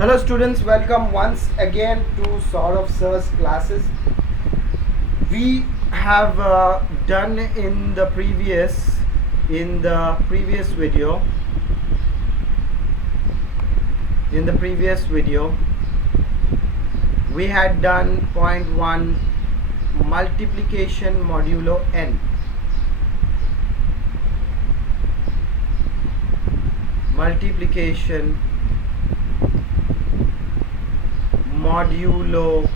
Hello students, welcome once again to Saurav Sir's classes. We have done in the previous video we had done point 1 multiplication modulo n. Multiplication modulo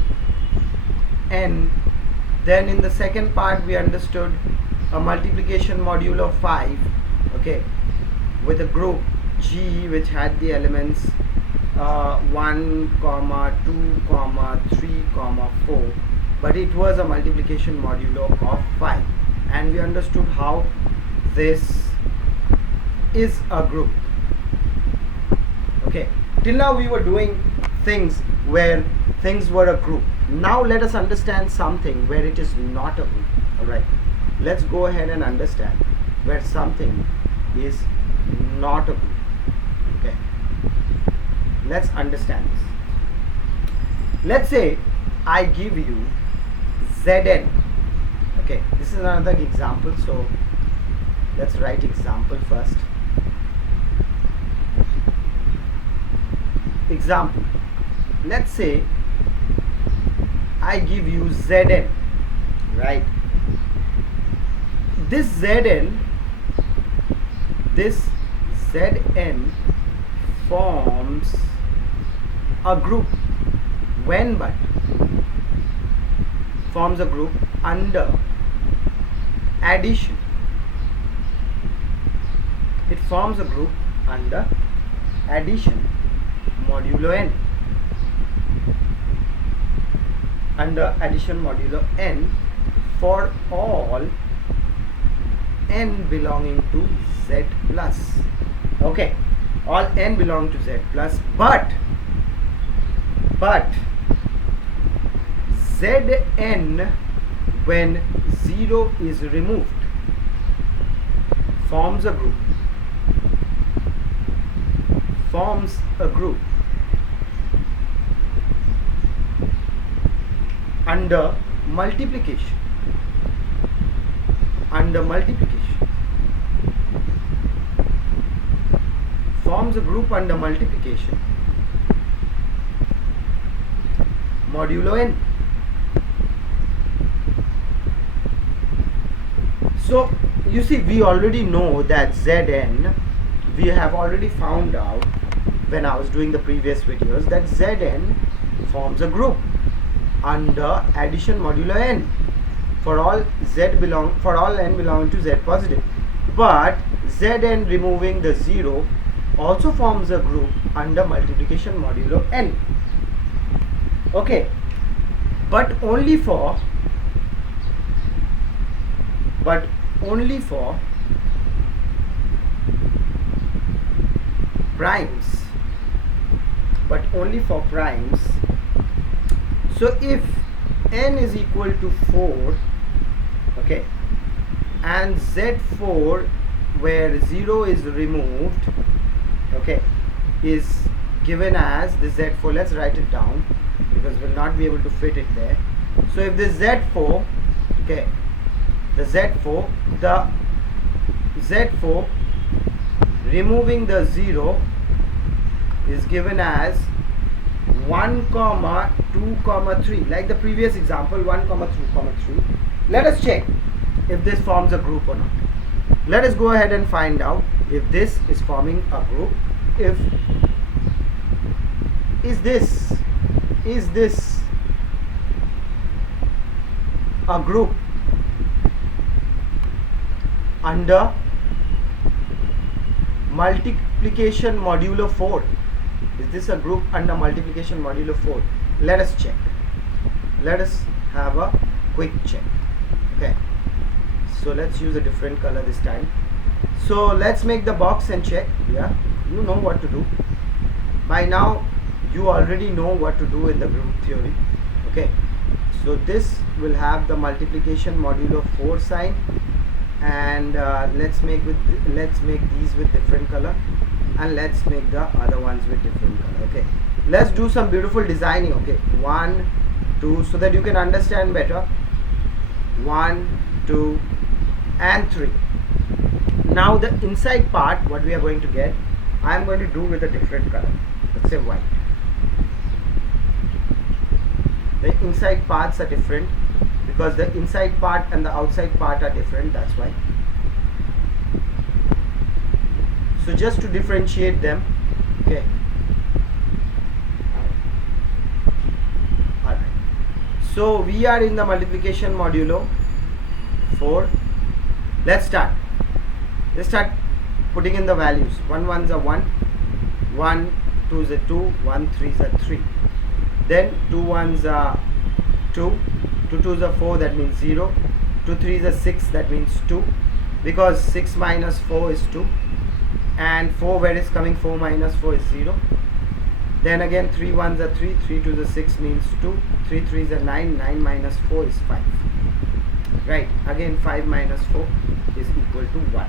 n. Then in the second part we understood a multiplication modulo 5, okay, with a group G which had the elements 1 comma 2 comma 3 comma 4, but it was a multiplication modulo of 5, and we understood how this is a group. Okay, till now we were doing things where things were a group. Now let us understand something where it is not a group. Alright, let's go ahead and understand where something is not a group. Okay, let's understand this. Let's say I give you Zn. Okay, this is another example, so let's write example first. Example, let's say I give you Zn, right? This Zn forms a group when but forms a group under addition. It forms a group under addition modulo n. Under addition modulo n for all n belonging to z plus. Okay, all n belong to z plus, but Zn when 0 is removed forms a group under multiplication. Forms a group under multiplication modulo n. So you see, we already know that Zn, we have already found out when I was doing the previous videos that Zn forms a group under addition modulo n for all n belonging to z positive, but Zn removing the 0 also forms a group under multiplication modulo n. Okay, but only for primes. So if n is equal to 4, okay, and z4 where 0 is removed, okay, is given as the z4, let's write it down because we'll not be able to fit it there. So if the z4, okay, the z4 removing the 0 is given as 1 comma 2 comma 3, like the previous example, 1 comma 2 comma 3. Let us check if this forms a group or not. Let us go ahead and find out if this is forming a group. If is this a group under multiplication modulo 4? Is this a group under multiplication modulo 4? Let us check. Let us have a quick check. Okay, so let's use a different color this time. So let's make the box and check. Yeah, you know what to do by now. You already know what to do in the group theory. Okay, so this will have the multiplication modulo 4 sign, and let's make these with different color, and let's make the other ones with different color. Okay, let's do some beautiful designing. Okay, 1 2, so that you can understand better. 1 2 and 3. Now the inside part, what we are going to get, I am going to do with a different color, let's say white. The inside parts are different because the inside part and the outside part are different, that's why. So just to differentiate them, okay. Alright, so we are in the multiplication modulo 4. Let's start putting in the values. 1 1s are 1, 1 2s are 2, 1 3s are 3. Then 2 1s are 2, 2 2s are 4, that means 0. 2 3s are 6, that means 2, because 6 minus 4 is 2, and 4, where is coming 4 minus 4 is 0. Then again 3 1s are 3, 3 2s are 6 means 2, 3 3s are 9, 9 minus 4 is 5. Right, again 5 minus 4 is equal to 1.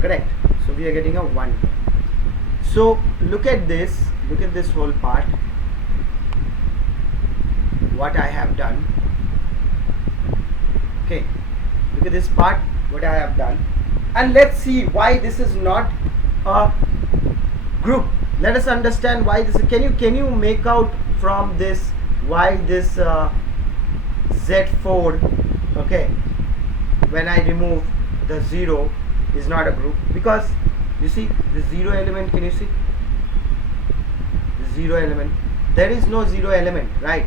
Correct. So we are getting a 1. So look at this whole part, what I have done. Okay, look at this part, what I have done, and let's see why this is not a group. Let us understand why this is. Can you make out from this why this Z4, okay, when I remove the 0 is not a group? Because you see the 0 element, can you see the 0 element? There is no 0 element, right?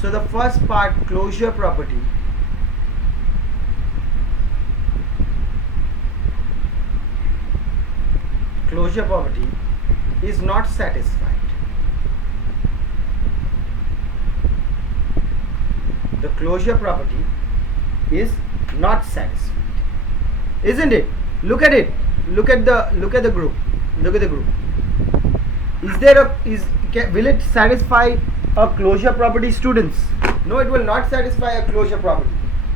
So the first part, closure property, is not satisfied. The closure property is not satisfied, isn't it? Look at it. Look at the group. Look at the group. Will it satisfy a closure property, students? No, it will not satisfy a closure property.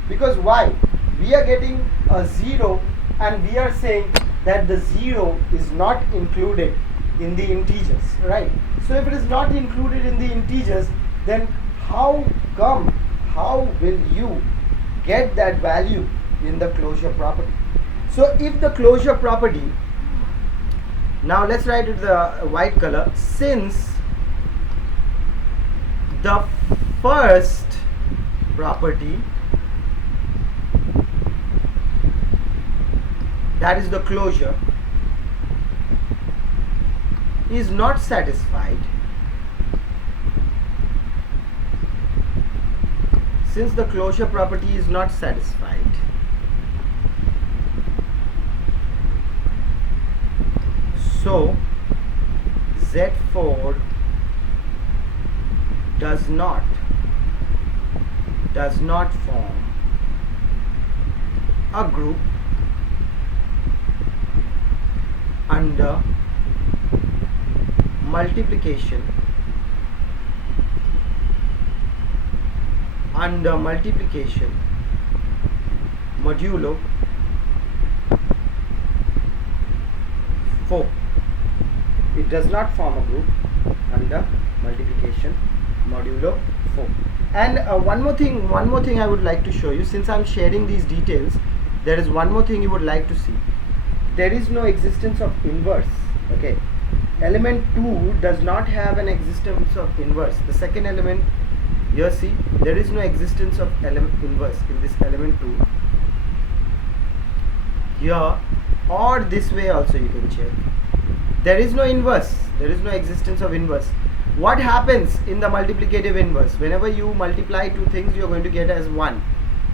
Because why? We are getting a 0 and we are saying that the 0 is not included in the integers, right? So if it is not included in the integers, then how will you get that value in the closure property? So if the closure property, now let's write it the white color, since the first property, that is the closure, is not satisfied, since the closure property is not satisfied, so Z4 does not form a group under multiplication modulo 4. It does not form a group under multiplication modulo 4. And one more thing I would like to show you. Since I'm sharing these details, there is one more thing you would like to see. There is no existence of inverse. Okay, element 2 does not have an existence of inverse. The second element here, see, there is no existence of inverse in this element 2 here, or this way also you can check. There is no inverse, there is no existence of inverse. What happens in the multiplicative inverse? Whenever you multiply two things, you are going to get as 1.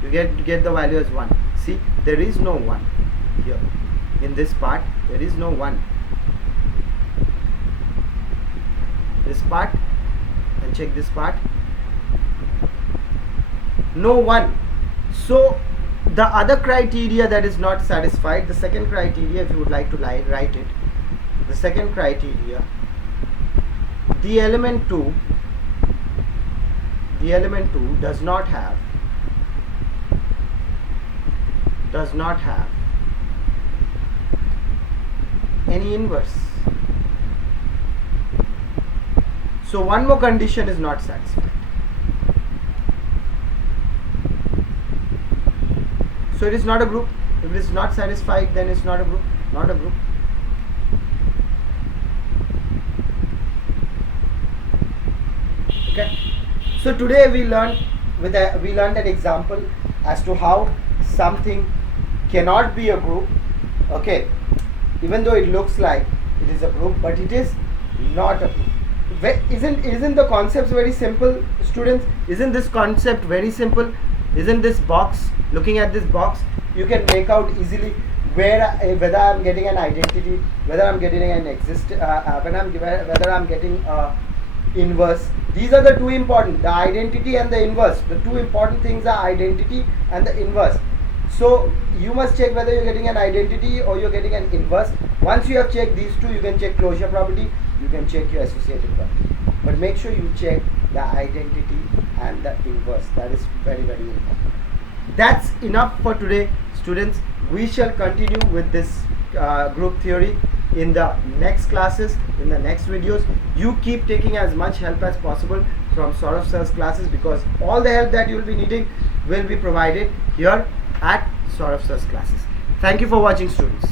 You get the value as 1. See, there is no 1 here. In this part, there is no 1. This part, and check this part, no 1. So the other criteria that is not satisfied, the second criteria, if you would like to write it, the second criteria, the element 2 does not have any inverse. So one more condition is not satisfied. So it is not a group. If it is not satisfied, then it's not a group. Not a group. Okay. So today we learned an example as to how something cannot be a group. Okay. Even though it looks like it is a group, but it is not a group. Isn't the concepts very simple, students? Isn't this concept very simple? Isn't this box, looking at this box, you can make out easily whether I'm getting an identity, whether I'm getting an whether I'm getting inverse. These are the two important, the identity and the inverse. The two important things are identity and the inverse. So you must check whether you're getting an identity or you're getting an inverse. Once you have checked these two, you can check closure property, you can check your associative property. But make sure you check the identity and the inverse. That is very, very important. That's enough for today, students. We shall continue with this group theory in the next classes, in the next videos. You keep taking as much help as possible from Saurav Sir's classes, because all the help that you will be needing will be provided here at Saurav Sir's classes. Thank you for watching, students.